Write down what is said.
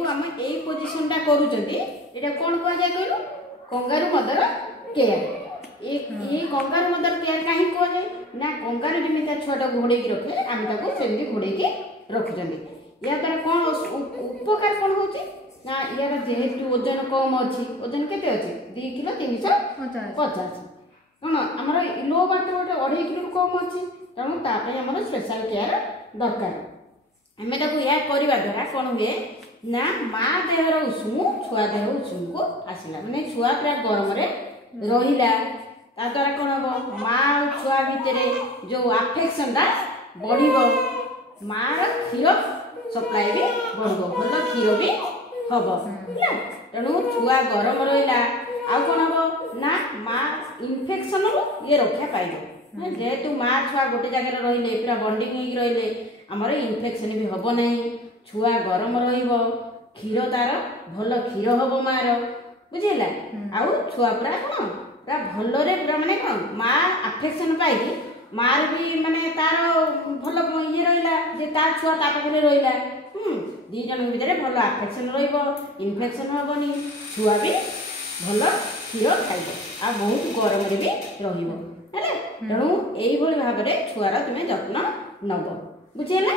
आम यही पोजिशनटा करूँ कौन कह जाए कहलु कंगारू मदर केयर। ये कंगारू मदर केयर कहीं कह जाए ना कंगारू जमी छुआ घोड़े रखे आम सेमती घोड़े रखुच्च। या द्वारा कौन उपकार कौन हो ना यार जेहेतु ओजन कम अच्छी ओजन के 2 किलो 350 कौन आमर लो बाट गोटे 2.5 किलो कम अच्छी तेणु तापर स्पेशल केयर दरकार। आम या करवा द्वारा कौन हुए ना माँ देहर उषुम छुआ देह उषुम को आसला माने छुआ पूरा गरम रहिला द्वारा कौन हम माँ और छुआ भितर जो आफेक्शनटा बढ़ माँ क्षीर सप्लाई भी बढ़ भल क्षीर भी हम तेणु छुआ गरम रहा आ कौन हम ना माँ इनफेक्शन ये रक्षा पाइब जेहेतु माँ छुआ गोटे जगह रही पूरा बंडिंग रही आमर इनफेक्शन भी हम ना छुआ गरम क्षीर तार भल क्षीर हम मार बुझेगा आउ छुआ पूरा कौन पूरा भलरे पूरा माने कौन माँ आफेक्शन पाई मार भी माने तार भल ये रहा जे तार छुआ ता पाखे रहा दी जन भितर भल आफेक्शन इनफेक्शन हेनी छुआ भी भल क्षीर खाइब आ बहुत गरम भी रहा तेणु यही भाव में छुआर तुम्हें जत्न नब बुझेगा।